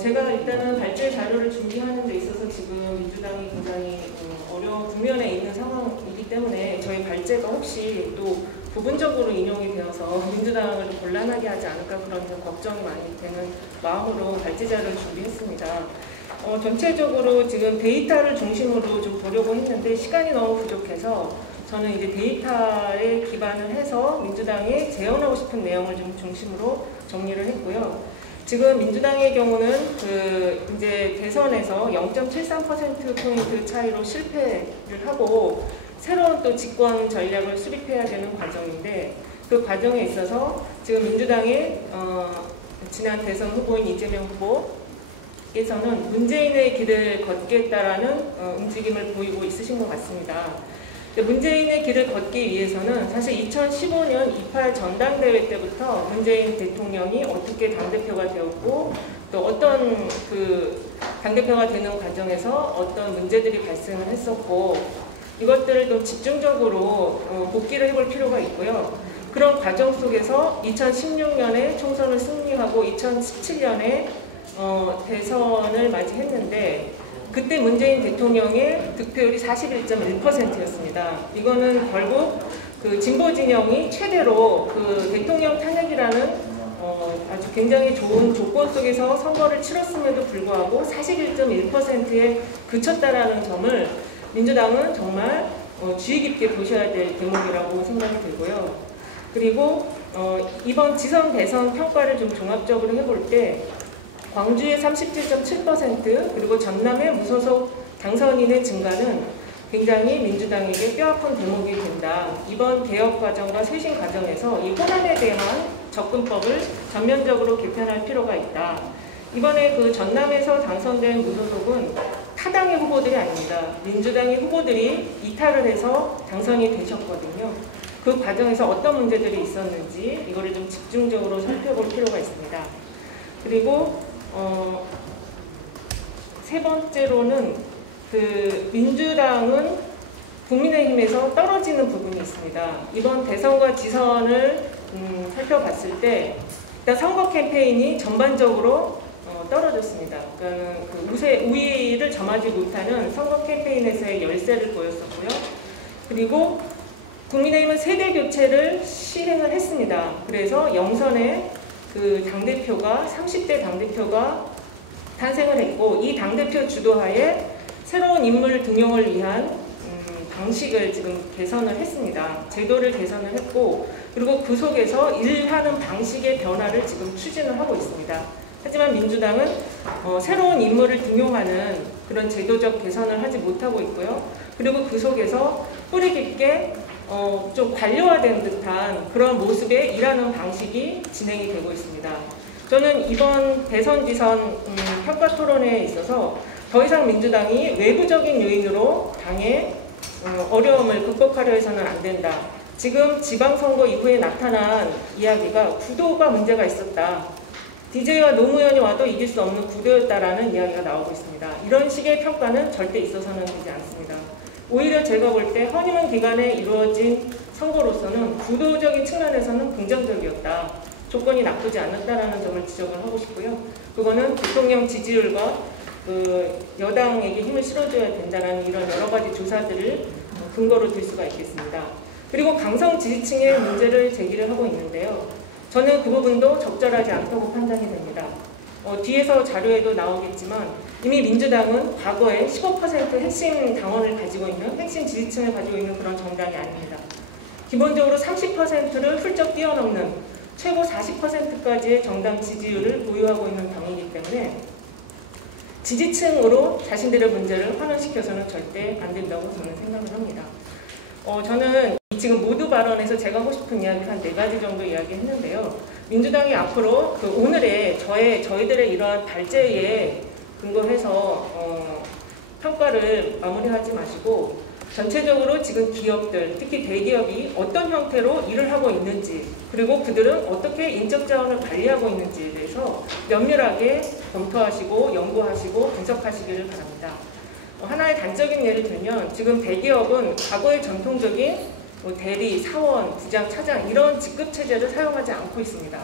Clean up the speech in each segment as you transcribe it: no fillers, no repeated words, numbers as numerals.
제가 일단은 발제 자료를 준비하는 데 있어서 지금 민주당이 굉장히 국면에 있는 상황이기 때문에 저희 발제가 혹시 또 부분적으로 인용이 되어서 민주당을 곤란하게 하지 않을까 그런 걱정이 많이 되는 마음으로 발제 자료를 준비했습니다. 전체적으로 지금 데이터를 중심으로 좀 보려고 했는데 시간이 너무 부족해서 저는 이제 데이터에 기반을 해서 민주당이 재현하고 싶은 내용을 좀 중심으로 정리를 했고요. 지금 민주당의 경우는 이제 대선에서 0.73%포인트 차이로 실패를 하고 새로운 또 집권 전략을 수립해야 되는 과정인데 그 과정에 있어서 지금 민주당의 지난 대선 후보인 이재명 후보께서는 문재인의 길을 걷겠다라는 움직임을 보이고 있으신 것 같습니다. 문재인의 길을 걷기 위해서는 사실 2015년 28 전당대회 때부터 문재인 대통령이 어떻게 당대표가 되었고 또 어떤 당대표가 되는 과정에서 어떤 문제들이 발생을 했었고 이것들을 좀 집중적으로 복기를 해볼 필요가 있고요. 그런 과정 속에서 2016년에 총선을 승리하고 2017년에 대선을 맞이했는데 그때 문재인 대통령의 득표율이 41.1%였습니다. 이거는 결국 진보 진영이 최대로 대통령 탄핵이라는 아주 굉장히 좋은 조건 속에서 선거를 치렀음에도 불구하고 41.1%에 그쳤다라는 점을 민주당은 정말 주의 깊게 보셔야 될 대목이라고 생각이 들고요. 그리고 이번 지선 대선 평가를 좀 종합적으로 해볼 때 광주의 37.7% 그리고 전남의 무소속 당선인의 증가는 굉장히 민주당에게 뼈아픈 대목이 된다. 이번 개혁 과정과 쇄신 과정에서 이 호남에 대한 접근법을 전면적으로 개편할 필요가 있다. 이번에 전남에서 당선된 무소속은 타당의 후보들이 아닙니다. 민주당의 후보들이 이탈을 해서 당선이 되셨거든요. 그 과정에서 어떤 문제들이 있었는지 이거를 좀 집중적으로 살펴볼 필요가 있습니다. 그리고 세 번째로는 민주당은 국민의힘에서 떨어지는 부분이 있습니다. 이번 대선과 지선을 살펴봤을 때 일단 선거 캠페인이 전반적으로 떨어졌습니다. 그러니까 우위를 점하지 못하는 선거 캠페인에서의 열세를 보였었고요. 그리고 국민의힘은 세대 교체를 실행을 했습니다. 그래서 영선에 당대표가 30대 당대표가 탄생을 했고 이 당대표 주도하에 새로운 인물 등용을 위한 방식을 지금 개선을 했습니다. 제도를 개선을 했고 그리고 그 속에서 일하는 방식의 변화를 지금 추진을 하고 있습니다. 하지만 민주당은 새로운 인물을 등용하는 그런 제도적 개선을 하지 못하고 있고요. 그리고 그 속에서 뿌리 깊게 좀 관료화된 듯한 그런 모습의 일하는 방식이 진행이 되고 있습니다. 저는 이번 대선 지선 평가 토론회에 있어서 더 이상 민주당이 외부적인 요인으로 당의 어려움을 극복하려 해서는 안 된다. 지금 지방선거 이후에 나타난 이야기가 구도가 문제가 있었다. DJ와 노무현이 와도 이길 수 없는 구도였다라는 이야기가 나오고 있습니다. 이런 식의 평가는 절대 있어서는 되지 않습니다. 오히려 제가 볼 때 허니문 기간에 이루어진 선거로서는 구도적인 측면에서는 긍정적이었다. 조건이 나쁘지 않았다라는 점을 지적을 하고 싶고요. 그거는 대통령 지지율과 여당에게 힘을 실어줘야 된다는 이런 여러 가지 조사들을 근거로 들 수가 있겠습니다. 그리고 강성 지지층의 문제를 제기를 하고 있는데요. 저는 그 부분도 적절하지 않다고 판단이 됩니다. 뒤에서 자료에도 나오겠지만 이미 민주당은 과거에 15% 핵심 당원을 가지고 있는 핵심 지지층을 가지고 있는 그런 정당이 아닙니다. 기본적으로 30%를 훌쩍 뛰어넘는 최고 40%까지의 정당 지지율을 보유하고 있는 당이기 때문에 지지층으로 자신들의 문제를 환원시켜서는 절대 안 된다고 저는 생각을 합니다. 저는 지금 모두 발언에서 제가 하고 싶은 이야기를 한 4가지 정도 이야기했는데요. 민주당이 앞으로 오늘의 저희들의 이러한 발제에 근거해서 평가를 마무리하지 마시고 전체적으로 지금 기업들, 특히 대기업이 어떤 형태로 일을 하고 있는지 그리고 그들은 어떻게 인적 자원을 관리하고 있는지에 대해서 면밀하게 검토하시고 연구하시고 분석하시기를 바랍니다. 하나의 단적인 예를 들면 지금 대기업은 과거의 전통적인 대리, 사원, 부장, 차장 이런 직급 체제를 사용하지 않고 있습니다.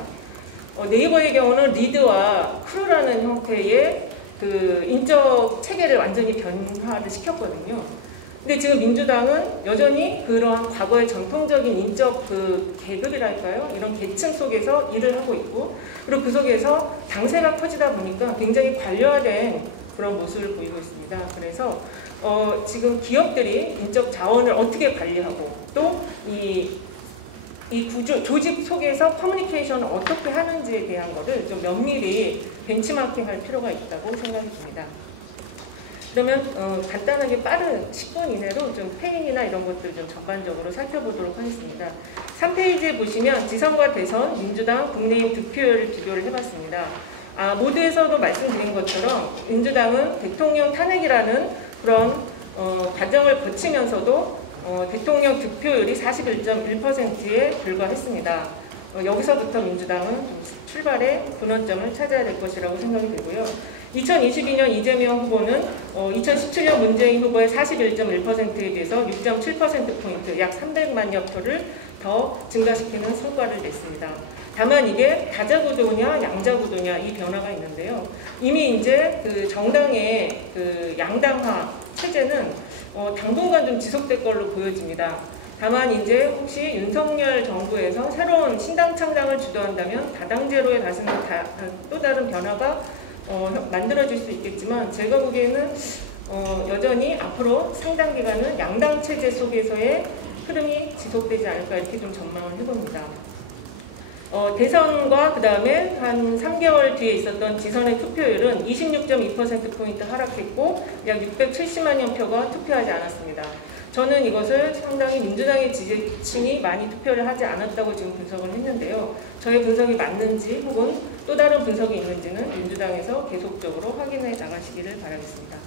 네이버의 경우는 리드와 크루라는 형태의 그 인적 체계를 완전히 변화를 시켰거든요. 근데 지금 민주당은 여전히 그러한 과거의 전통적인 인적 그 계급이랄까요? 이런 계층 속에서 일을 하고 있고, 그리고 그 속에서 당세가 커지다 보니까 굉장히 관료화된 그런 모습을 보이고 있습니다. 그래서 지금 기업들이 인적 자원을 어떻게 관리하고 또 이 조직 속에서 커뮤니케이션을 어떻게 하는지에 대한 것을 좀 면밀히 벤치마킹 할 필요가 있다고 생각이 듭니다. 그러면 간단하게 빠른 10분 이내로 좀 페인이나 이런 것들 좀 전반적으로 살펴보도록 하겠습니다. 3페이지에 보시면 지선과 대선, 민주당, 국민의힘 득표율을 비교를 해봤습니다. 모두에서도 말씀드린 것처럼 민주당은 대통령 탄핵이라는 그런 과정을 거치면서도 대통령 득표율이 41.1%에 불과했습니다. 여기서부터 민주당은 출발의 근원점을 찾아야 될 것이라고 생각이 되고요. 2022년 이재명 후보는 2017년 문재인 후보의 41.1%에 비해서 6.7%포인트, 약 300만여 표를 더 증가시키는 성과를 냈습니다. 다만 이게 다자구도냐 양자구도냐 이 변화가 있는데요. 이미 이제 그 정당의 그 양당화 체제는 당분간 좀 지속될 걸로 보여집니다. 다만 이제 혹시 윤석열 정부에서 새로운 신당 창당을 주도한다면 다당제로에 가서는 또 다른 변화가 만들어질 수 있겠지만 제가 보기에는 여전히 앞으로 상당 기간은 양당 체제 속에서의 흐름이 지속되지 않을까 이렇게 좀 전망을 해봅니다. 대선과 그 다음에 한 3개월 뒤에 있었던 지선의 투표율은 26.2%포인트 하락했고 약 670만여 표가 투표하지 않았습니다. 저는 이것을 상당히 민주당의 지지층이 많이 투표를 하지 않았다고 지금 분석을 했는데요. 저의 분석이 맞는지 혹은 또 다른 분석이 있는지는 민주당에서 계속적으로 확인해 나가시기를 바라겠습니다.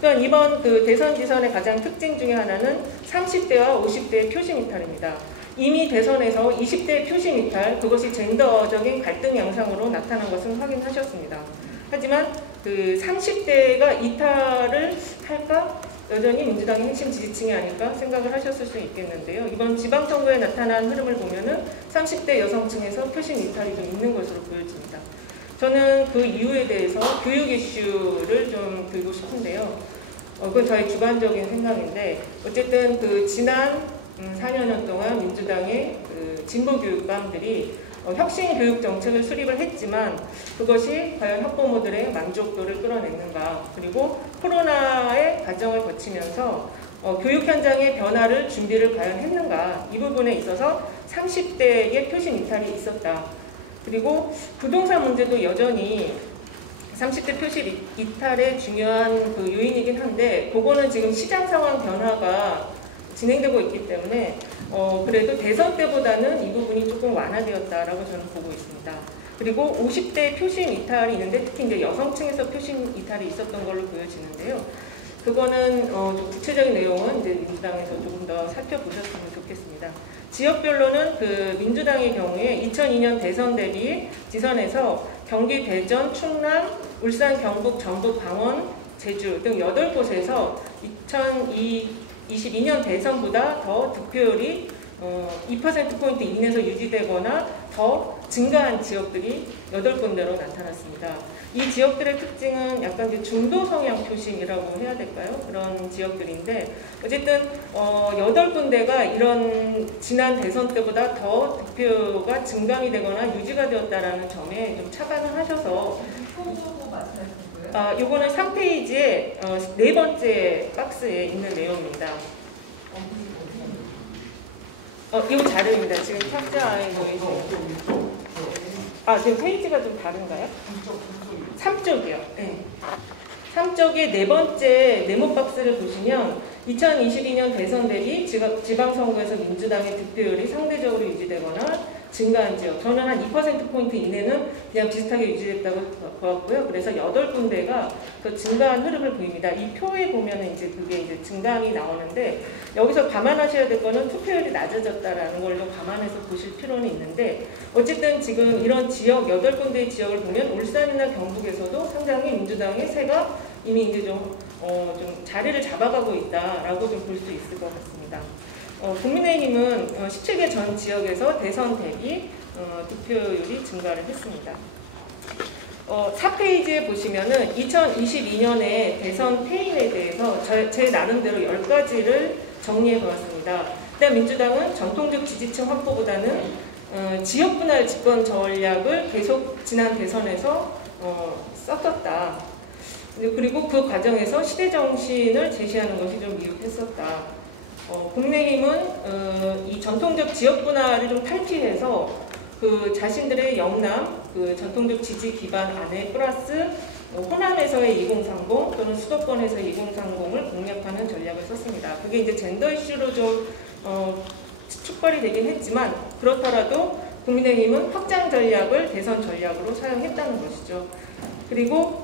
또한 이번 그 대선 지선의 가장 특징 중에 하나는 30대와 50대의 표심 이탈입니다. 이미 대선에서 20대 표심 이탈, 그것이 젠더적인 갈등 양상으로 나타난 것은 확인하셨습니다. 하지만 그 30대가 이탈을 할까? 여전히 민주당의 핵심 지지층이 아닐까 생각을 하셨을 수 있겠는데요. 이번 지방선거에 나타난 흐름을 보면은 30대 여성층에서 표심 이탈이 좀 있는 것으로 보여집니다. 저는 그 이유에 대해서 교육 이슈를 좀 들고 싶은데요. 그건 저의 주관적인 생각인데, 어쨌든 그 지난 4여 년 동안 민주당의 그 진보교육감들이 혁신 교육 정책을 수립을 했지만 그것이 과연 학부모들의 만족도를 끌어냈는가, 그리고 코로나의 과정을 거치면서 교육 현장의 변화를 준비를 과연 했는가, 이 부분에 있어서 30대의 표심 이탈이 있었다. 그리고 부동산 문제도 여전히 30대 표심 이탈의 중요한 그 요인이긴 한데, 그거는 지금 시장 상황 변화가 진행되고 있기 때문에 그래도 대선 때보다는 이 부분이 조금 완화되었다라고 저는 보고 있습니다. 그리고 50대 표심 이탈이 있는데 특히 이제 여성층에서 표심 이탈이 있었던 걸로 보여지는데요. 그거는 좀 구체적인 내용은 이제 민주당에서 조금 더 살펴보셨으면 좋겠습니다. 지역별로는 그 민주당의 경우에 2002년 대선 대비 지선에서 경기 대전, 충남, 울산, 경북, 전북, 강원, 제주 등 8곳에서 2022년 대선보다 더 득표율이 2%포인트 이내에서 유지되거나 더 증가한 지역들이 8군데로 나타났습니다. 이 지역들의 특징은 약간 이제 중도 성향 표심이라고 해야 될까요? 그런 지역들인데, 어쨌든 8군데가 이런 지난 대선 때보다 더 득표가 증강이 되거나 유지가 되었다는 점에 좀 착안을 하셔서, 요거는 3페이지에 4번째 박스에 있는 내용입니다. 이거 자료입니다. 지금 탁자에 보이시죠? 지금 페이지가 좀 다른가요? 3쪽이요. 네. 3쪽의 4번째 네모 박스를 보시면 2022년 대선 대비 지방선거에서 민주당의 득표율이 상대적으로 유지되거나 증가한 지역, 저는 한 2%포인트 이내는 그냥 비슷하게 유지됐다고 보았고요. 그래서 8군데가 더 증가한 흐름을 보입니다. 이 표에 보면은 이제 그게 이제 증감이 나오는데, 여기서 감안하셔야 될 거는 투표율이 낮아졌다라는 걸 좀 감안해서 보실 필요는 있는데, 어쨌든 지금 이런 지역, 8군데의 지역을 보면 울산이나 경북에서도 상당히 민주당의 세가 이미 이제 좀 자리를 잡아가고 있다라고 좀 볼 수 있을 것 같습니다. 국민의힘은 17개 전 지역에서 대선 대비 득표율이 증가를 했습니다. 4페이지에 보시면은 2022년에 대선 패인에 대해서 제 나름대로 10가지를 정리해 보았습니다. 일단 민주당은 전통적 지지층 확보보다는 지역 분할 집권 전략을 계속 지난 대선에서 썼었다. 그리고 그 과정에서 시대 정신을 제시하는 것이 좀 미흡했었다. 국민의힘은 이 전통적 지역 분할을 좀 탈피해서 그 자신들의 영남, 그 전통적 지지 기반 안에 플러스 호남에서의 2030 또는 수도권에서의 2030을 공략하는 전략을 썼습니다. 그게 이제 젠더 이슈로 좀 촉발이 되긴 했지만 그렇더라도 국민의힘은 확장 전략을 대선 전략으로 사용했다는 것이죠. 그리고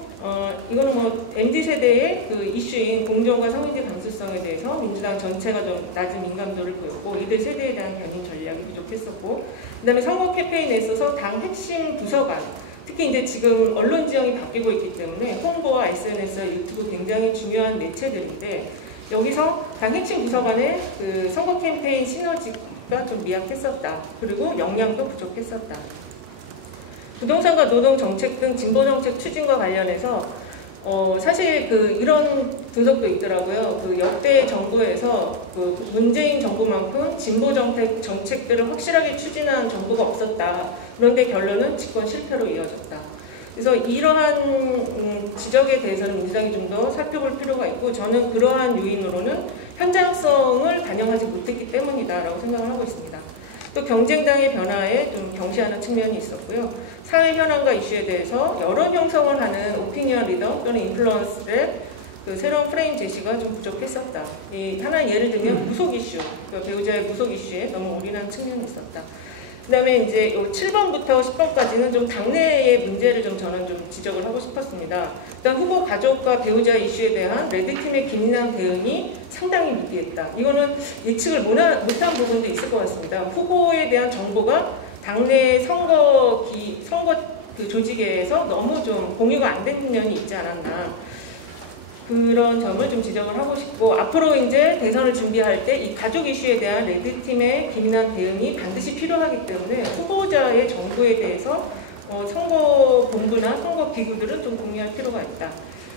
이거는 뭐 MZ세대의 그 이슈인 공정과 성인지 감수성에 대해서 민주당 전체가 좀 낮은 민감도를 보였고 이들 세대에 대한 견인 전략이 부족했었고 그 다음에 선거 캠페인에 있어서 당 핵심 부서관 특히 이제 지금 언론 지형이 바뀌고 있기 때문에 홍보와 SNS, 유튜브 굉장히 중요한 매체들인데 여기서 당 핵심 부서관의 그 선거 캠페인 시너지가 좀 미약했었다. 그리고 역량도 부족했었다. 부동산과 노동 정책 등 진보 정책 추진과 관련해서 사실 이런 분석도 있더라고요. 그 역대 정부에서 그 문재인 정부만큼 진보 정책들을 확실하게 추진한 정부가 없었다. 그런데 결론은 집권 실패로 이어졌다. 그래서 이러한 지적에 대해서는 민주당이 좀 더 살펴볼 필요가 있고 저는 그러한 요인으로는 현장성을 반영하지 못했기 때문이다라고 생각을 하고 있습니다. 또 경쟁당의 변화에 좀 경시하는 측면이 있었고요. 사회 현안과 이슈에 대해서 여론 형성을 하는 오피니언 리더 또는 인플루언서의 그 새로운 프레임 제시가 좀 부족했었다. 하나 예를 들면 무속 이슈, 배우자의 무속 이슈에 너무 올인한 측면이 있었다. 그 다음에 이제 7번부터 10번까지는 좀 당내의 문제를 저는 좀 지적을 하고 싶었습니다. 일단 후보 가족과 배우자 이슈에 대한 레드팀의 기민한 대응이 상당히 미비했다. 이거는 예측을 못한 부분도 있을 것 같습니다. 후보에 대한 정보가 당내 선거 그 조직에서 너무 좀 공유가 안 된 면이 있지 않았나. 그런 점을 좀 지적을 하고 싶고 앞으로 이제 대선을 준비할 때 이 가족 이슈에 대한 레드팀의 기민한 대응이 반드시 필요하기 때문에 후보자의 정보에 대해서 선거 본부나 선거 기구들은 좀 공유할 필요가 있다.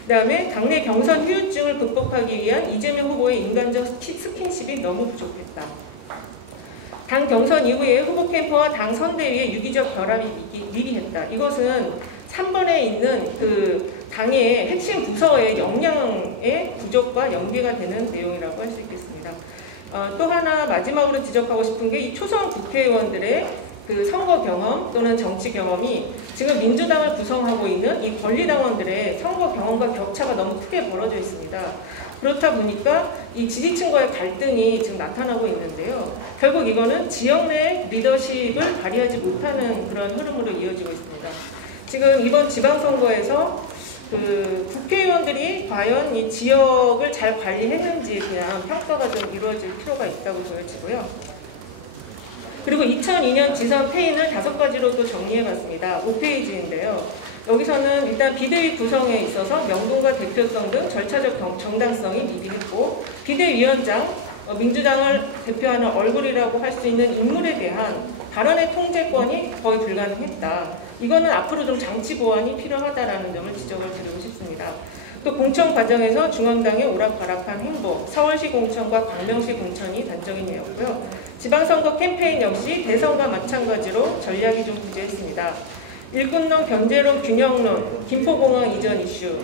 그 다음에 당내 경선 후유증을 극복하기 위한 이재명 후보의 인간적 스킨십이 너무 부족했다. 당 경선 이후에 후보 캠프와 당 선대위의 유기적 결합이 미비했다. 이것은 3번에 있는 그 당의 핵심 부서의 역량의 부족과 연계가 되는 내용이라고 할 수 있겠습니다. 또 하나 마지막으로 지적하고 싶은 게 이 초선 국회의원들의 그 선거 경험 또는 정치 경험이 지금 민주당을 구성하고 있는 이 권리당원들의 선거 경험과 격차가 너무 크게 벌어져 있습니다. 그렇다 보니까 이 지지층과의 갈등이 지금 나타나고 있는데요. 결국 이거는 지역 내 리더십을 발휘하지 못하는 그런 흐름으로 이어지고 있습니다. 지금 이번 지방선거에서 그 국회의원들이 과연 이 지역을 잘 관리했는지에 대한 평가가 좀 이루어질 필요가 있다고 보여지고요. 그리고 2002년 지선 패인을 5가지로 또 정리해봤습니다. 5페이지인데요. 여기서는 일단 비대위 구성에 있어서 명분과 대표성 등 절차적 정당성이 미비했고 비대위원장, 민주당을 대표하는 얼굴이라고 할 수 있는 인물에 대한 발언의 통제권이 거의 불가능했다. 이거는 앞으로 좀 장치 보완이 필요하다라는 점을 지적을 드리고 싶습니다. 또 공천 과정에서 중앙당의 오락가락한 행보, 서울시 공천과 광명시 공천이 단적인 예였고요. 지방선거 캠페인 역시 대선과 마찬가지로 전략이 좀 부재했습니다. 일꾼론, 견제론, 균형론, 김포공항 이전 이슈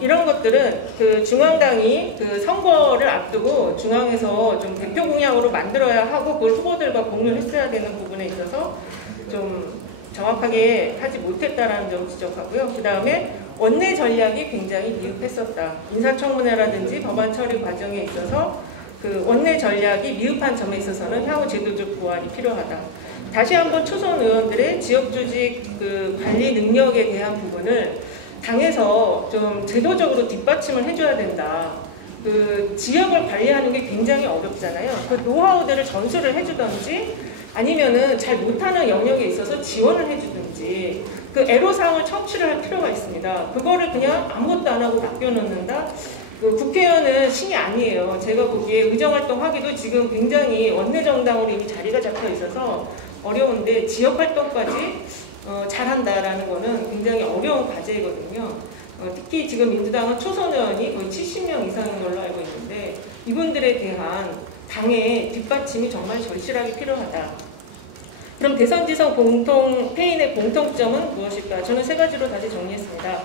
이런 것들은 그 중앙당이 그 선거를 앞두고 중앙에서 좀 대표 공약으로 만들어야 하고 그걸 후보들과 공유했어야 되는 부분에 있어서 좀 정확하게 하지 못했다라는 점 지적하고요. 그 다음에 원내 전략이 굉장히 미흡했었다. 인사청문회라든지 법안 처리 과정에 있어서 그 원내 전략이 미흡한 점에 있어서는 향후 제도적 보완이 필요하다. 다시 한번 초선 의원들의 지역 조직 그 관리 능력에 대한 부분을 당에서 좀 제도적으로 뒷받침을 해줘야 된다. 그 지역을 관리하는 게 굉장히 어렵잖아요. 그 노하우들을 전수를 해주든지 아니면은 잘 못하는 영역에 있어서 지원을 해주든지 그 애로사항을 청취를 할 필요가 있습니다. 그거를 그냥 아무것도 안 하고 맡겨놓는다? 그 국회의원은 신이 아니에요. 제가 보기에 의정활동 하기도 지금 굉장히 원내정당으로 이미 자리가 잡혀 있어서 어려운데 지역 활동까지 잘한다라는 거는 굉장히 어려운 과제이거든요. 특히 지금 민주당은 초선 의원이 거의 70명 이상인 걸로 알고 있는데 이분들에 대한 당의 뒷받침이 정말 절실하게 필요하다. 그럼 대선지선 페인의 공통점은 무엇일까? 저는 세 가지로 다시 정리했습니다.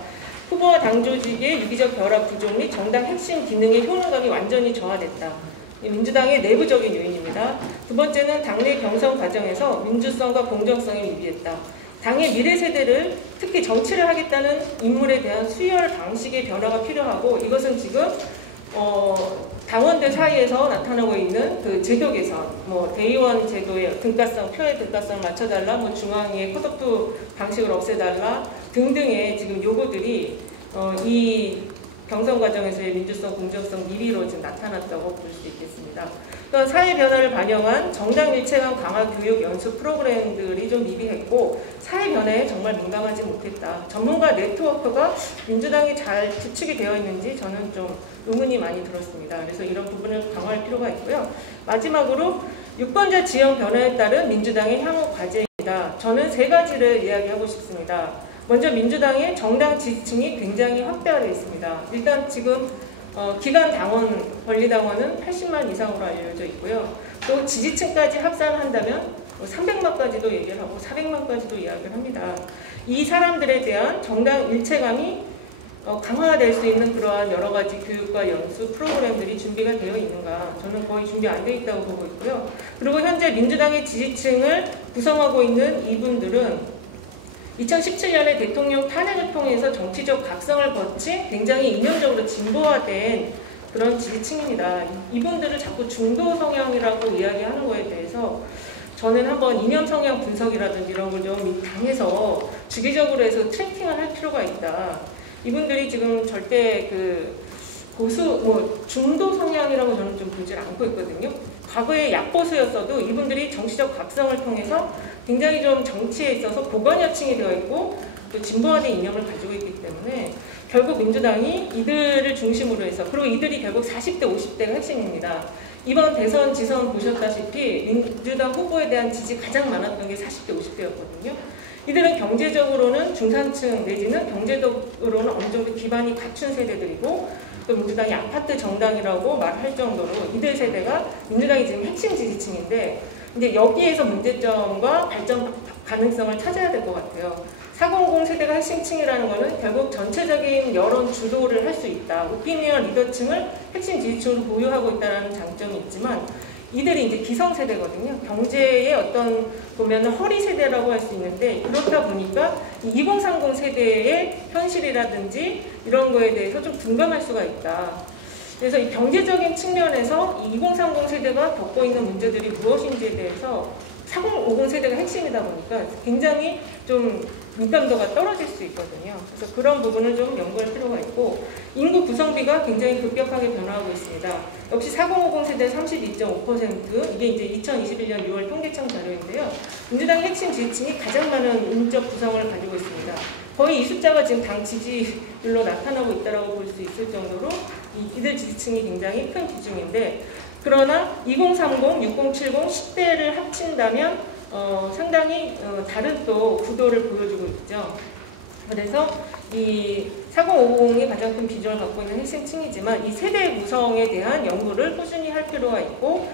후보와 당 조직의 유기적 결합 구조 및 정당 핵심 기능의 효능감이 완전히 저하됐다. 민주당의 내부적인 요인입니다. 두 번째는 당내 경선 과정에서 민주성과 공정성이 미비했다. 당의 미래 세대를 특히 정치를 하겠다는 인물에 대한 수혈 방식의 변화가 필요하고 이것은 지금 당원들 사이에서 나타나고 있는 그 제도 개선, 대의원 제도의 등가성, 표의 등가성을 맞춰달라, 중앙위의 컷오프 방식을 없애달라 등등의 지금 요구들이 이 경선 과정에서의 민주성, 공정성 미비로 지금 나타났다고 볼 수 있겠습니다. 또한 사회 변화를 반영한 정당 밀착형 강화 교육 연수 프로그램들이 좀 미비했고 사회 변화에 정말 민감하지 못했다. 전문가 네트워크가 민주당이 잘 구축이 되어 있는지 저는 좀 의문이 많이 들었습니다. 그래서 이런 부분을 강화할 필요가 있고요. 마지막으로 유권자 지형 변화에 따른 민주당의 향후 과제입니다. 저는 세 가지를 이야기하고 싶습니다. 먼저 민주당의 정당 지지층이 굉장히 확대되어 있습니다. 일단 지금 기간 당원, 권리당원은 80만 이상으로 알려져 있고요. 또 지지층까지 합산한다면 300만까지도 얘기를 하고 400만까지도 이야기를 합니다. 이 사람들에 대한 정당 일체감이 강화될 수 있는 그러한 여러 가지 교육과 연수 프로그램들이 준비가 되어 있는가? 저는 거의 준비 안 되어 있다고 보고 있고요. 그리고 현재 민주당의 지지층을 구성하고 있는 이분들은 2017년에 대통령 탄핵을 통해서 정치적 각성을 거친 굉장히 이면적으로 진보화된 그런 지지층입니다. 이분들을 자꾸 중도 성향이라고 이야기하는 거에 대해서 저는 한번 이념 성향 분석이라든지 이런 걸 좀 당에서 주기적으로 해서 트래킹을 할 필요가 있다. 이분들이 지금 절대 중도 성향이라고 저는 좀 보질 않고 있거든요. 과거에 약보수였어도 이분들이 정치적 각성을 통해서 굉장히 좀 정치에 있어서 고관여층이 되어 있고 또 진보화된 이념을 가지고 있기 때문에 결국 민주당이 이들을 중심으로 해서 그리고 이들이 결국 40대, 50대가 핵심입니다. 이번 대선 지선 보셨다시피 민주당 후보에 대한 지지 가장 많았던 게 40대, 50대였거든요. 이들은 경제적으로는 중산층 내지는 경제적으로는 어느 정도 기반이 갖춘 세대들이고 또 민주당이 아파트 정당이라고 말할 정도로 이들 세대가 민주당이 지금 핵심 지지층인데 이제 여기에서 문제점과 발전 가능성을 찾아야 될 것 같아요. 400 세대가 핵심층이라는 것은 결국 전체적인 여론 주도를 할 수 있다. 오피니언 리더층을 핵심 지지층으로 보유하고 있다는 장점이 있지만 이들이 이제 기성세대거든요. 경제의 어떤 보면 허리 세대라고 할 수 있는데 그렇다 보니까 2030 세대의 현실이라든지 이런 거에 대해서 좀 둔감할 수가 있다. 그래서 이 경제적인 측면에서 이 2030 세대가 겪고 있는 문제들이 무엇인지에 대해서 4050 세대가 핵심이다 보니까 굉장히 좀 민감도가 떨어질 수 있거든요. 그래서 그런 부분을 좀 연구할 필요가 있고 인구 구성비가 굉장히 급격하게 변화하고 있습니다. 역시 4050 세대 32.5% 이게 이제 2021년 6월 통계청 자료인데요. 민주당의 핵심 지지층이 가장 많은 인적 구성을 가지고 있습니다. 거의 이 숫자가 지금 당 지지율로 나타나고 있다고 볼 수 있을 정도로 이들 지지층이 굉장히 큰 비중인데 그러나 2030, 6070, 10대를 합친다면 상당히 다른 또 구도를 보여주고 있죠. 그래서 이 4050이 가장 큰 비중을 갖고 있는 핵심층이지만 이 세대 구성에 대한 연구를 꾸준히 할 필요가 있고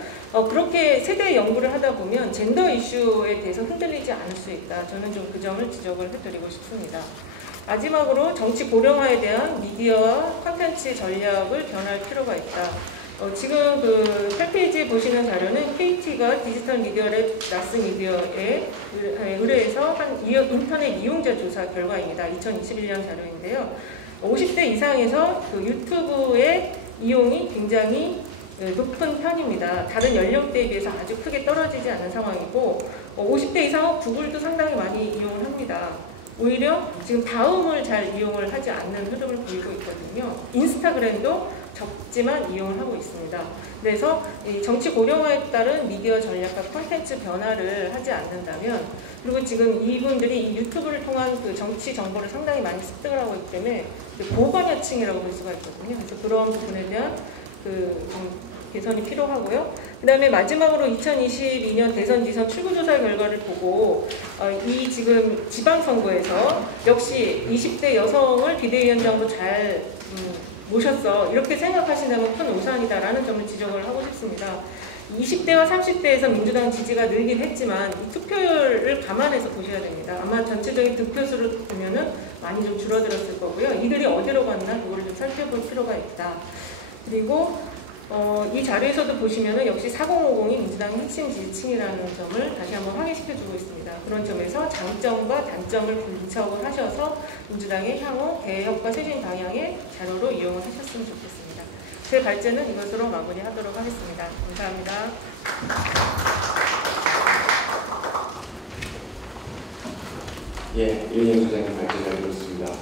그렇게 세대 연구를 하다 보면 젠더 이슈에 대해서 흔들리지 않을 수 있다. 저는 좀 그 점을 지적을 해드리고 싶습니다. 마지막으로 정치 고령화에 대한 미디어와 콘텐츠 전략을 변화할 필요가 있다. 지금 그 8페이지에 보시는 자료는 KT가 디지털 미디어랩 나스 미디어에 의뢰해서 한 인터넷 이용자 조사 결과입니다. 2021년 자료인데요. 50대 이상에서 그 유튜브의 이용이 굉장히 높은 편입니다. 다른 연령대에 비해서 아주 크게 떨어지지 않은 상황이고 50대 이상은 구글도 상당히 많이 이용을 합니다. 오히려 지금 다음을 잘 이용을 하지 않는 흐름을 보이고 있거든요. 인스타그램도 적지만 이용을 하고 있습니다. 그래서 이 정치 고령화에 따른 미디어 전략과 콘텐츠 변화를 하지 않는다면 그리고 지금 이분들이 이 유튜브를 통한 그 정치 정보를 상당히 많이 습득을 하고 있기 때문에 고관여층이라고 볼 수가 있거든요. 그래서 그런 부분에 대한 좀 개선이 필요하고요. 그 다음에 마지막으로 2022년 대선 지선 출구조사 결과를 보고 이 지금 지방선거에서 역시 20대 여성을 비대위원장으로 잘 모셨어. 이렇게 생각하신다면 큰 오산이다라는 점을 지적을 하고 싶습니다. 20대와 30대에서 민주당 지지가 늘긴 했지만 이 투표율을 감안해서 보셔야 됩니다. 아마 전체적인 득표수를 보면은 많이 좀 줄어들었을 거고요. 이들이 어디로 갔나 그거를 좀 살펴볼 필요가 있다. 그리고 이 자료에서도 보시면은 역시 4050이 민주당의 핵심 지지층이라는 점을 다시 한번 확인시켜주고 있습니다. 그런 점에서 장점과 단점을 분석을 하셔서 민주당의 향후 개혁과 쇄신 방향의 자료로 이용을 하셨으면 좋겠습니다. 제 발제는 이것으로 마무리하도록 하겠습니다. 감사합니다. 예, 이은영 소장님 발제 잘 들었습니다.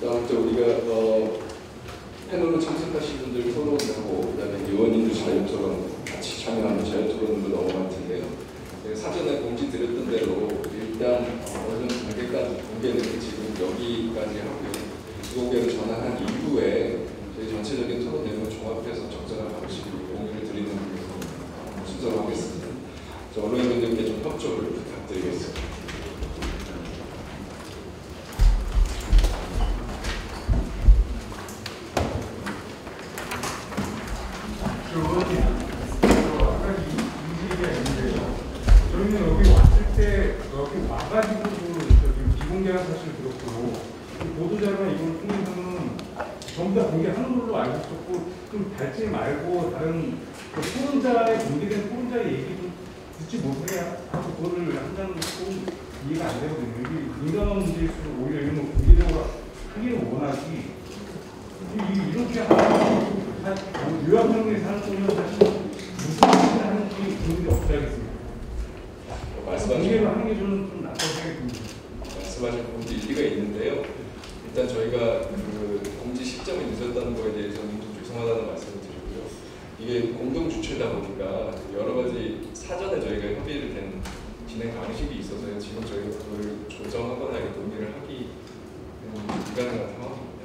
다음 또 우리가 패널로 참석하신 분들 토론하고 그다음에 의원님들 자유토론 같이 참여하는 자유토론도 넘어갈 텐데요. 사전에 공지 드렸던 대로 일단 언론 관계까지 공개는 지금 여기까지 하고요. 수고계로 전환한 이후에 저희 전체적인 토론 내용을 종합해서 적절한 방식으로 공유를 드리는 순서로 하겠습니다. 언론인분들께 좀 협조를 부탁드리겠습니다. 저희는 여기 왔을 때 여기 와가지고 비공개한 사실 그렇고 보도자료나 이걸 통해서는 전부 다 공개하는 걸로 알고 있었고 좀 밟지 말고 다른 토론자의 공개된 토론자의 얘기도 듣지 못하게 하고 그거를 한다는 것도 이해가 안 되거든요. 이게 민감한 문제일수록 오히려 이런 거 공개적으로 하기는 원하지 이렇게 하는 요양병원에 사는 분은 사실 무슨 짓을 하는지 분들이 없어야겠습니다. 공개를 하는 게 저는 좀 낫다고 생각이 듭니다. 말씀하신 부분도 일리가 있는데요. 일단 저희가 그 공지 시점이 늦었다는 거에 대해서는 좀 죄송하다는 말씀을 드리고요. 이게 공동 주최다 보니까 여러 가지 사전에 저희가 협의를 된 진행 방식이 있어서요. 지금 저희가 그걸 조정하거나 논의를 하기 불가능한 상황입니다.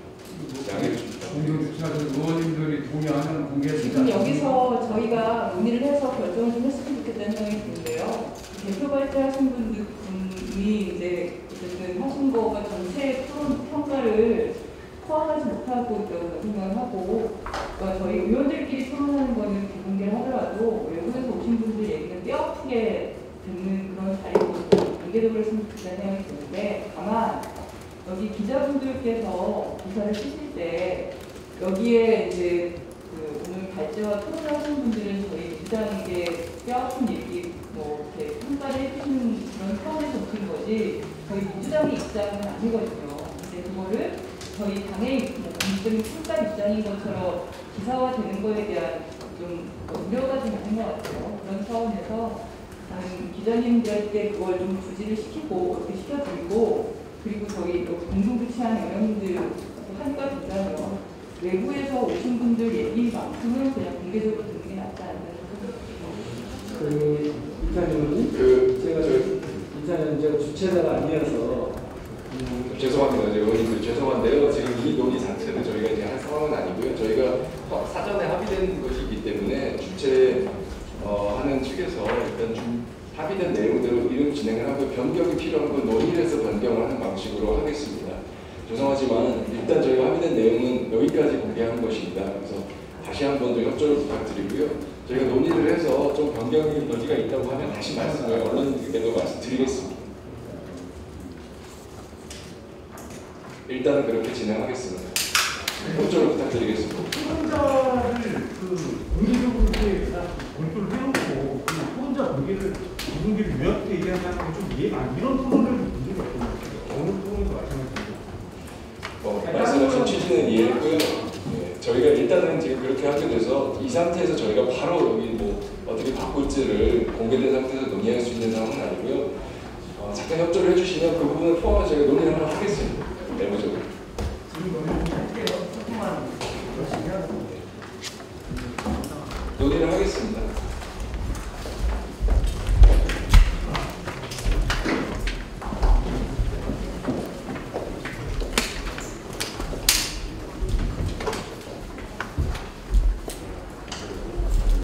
양해해 주십시오. 공동 주최하는 의원님들이 동의하는 공개 지금 여기서 저희가 논의를 해서 결정을 좀 했으면 좋겠다는 생각이 드는데요. 대표 발제하신 분이 이제 어쨌든 하신 거가 전체 토론 평가를 포함하지 못하고 있다고 생각을 하고, 그러니까 저희 의원들끼리 토론하는 거는 비공개를 하더라도 외국에서 오신 분들 얘기는 뼈아프게 듣는 그런 자리로 공개적으로 했으면 좋겠다는 생각이 드는데, 다만 여기 기자분들께서 기사를 쓰실 때 여기에 이제 오늘 발제와 토론을 하신 분들은 저희 민주당에게 뼈아픈 얘기 뭐 이렇게 평가를 해주시는 그런 차원에서 오신 거지 저희 민주당의 입장은 아니거든요. 근데 그거를 저희 당의 뭐 민주당의 평가 입장인 것처럼 기사화되는 거에 대한 좀 우려가 좀 있는 것 같아요. 그런 차원에서 기자님들께 그걸 좀 부지를 시키고 이렇게 시켜드리고, 그리고 저희 공동주최한 영향인들 한가 된다면 외부에서 오신 분들 얘기만큼은 그냥 공개적으로 듣는 게 낫지 않나 이사님은 제가 주최자가 아니어서 죄송합니다. 의원님들 죄송한데요. 지금 이 논의 자체는 저희가 이제 할 상황은 아니고요. 저희가 사전에 합의된 것이기 때문에 주최하는 측에서 일단 합의된 내용대로 이런 진행을 하고 변경이 필요한 건 논의를 해서 변경을 하는 방식으로 하겠습니다. 죄송하지만 일단 저희가 합의된 내용은 여기까지 공개하는 것입니다. 그래서 다시 한 번 더 협조를 부탁드리고요. 저희가 논의를 해서 좀 변경의 여지가 있다고 하면 다시 말씀을 언론들께도 말씀드리겠습니다. 일단은 그렇게 진행하겠습니다. 협조를 부탁드리겠습니다. 토론자를 공개적으로 이렇게 검토를 해놓고 토론자 공개를 비공개를 왜 어떻게 얘기하냐는 건 좀 이해가 안. 이런 토론을 문제가 없는 것 같아요. 어느 토론도 마찬가지입니다. 말씀하신 취지는 이해했고요. 네, 저희가 일단은 지금 그렇게 하게 돼서 이 상태에서 저희가 바로 여기 뭐 어떻게 바꿀지를 공개된 상태에서 논의할 수 있는 상황은 아니고요. 잠깐 협조를 해주시면 그 부분을 포함해서 저희가 논의를 한번 하겠습니다. 내부적으로. 논의를 하겠습니다.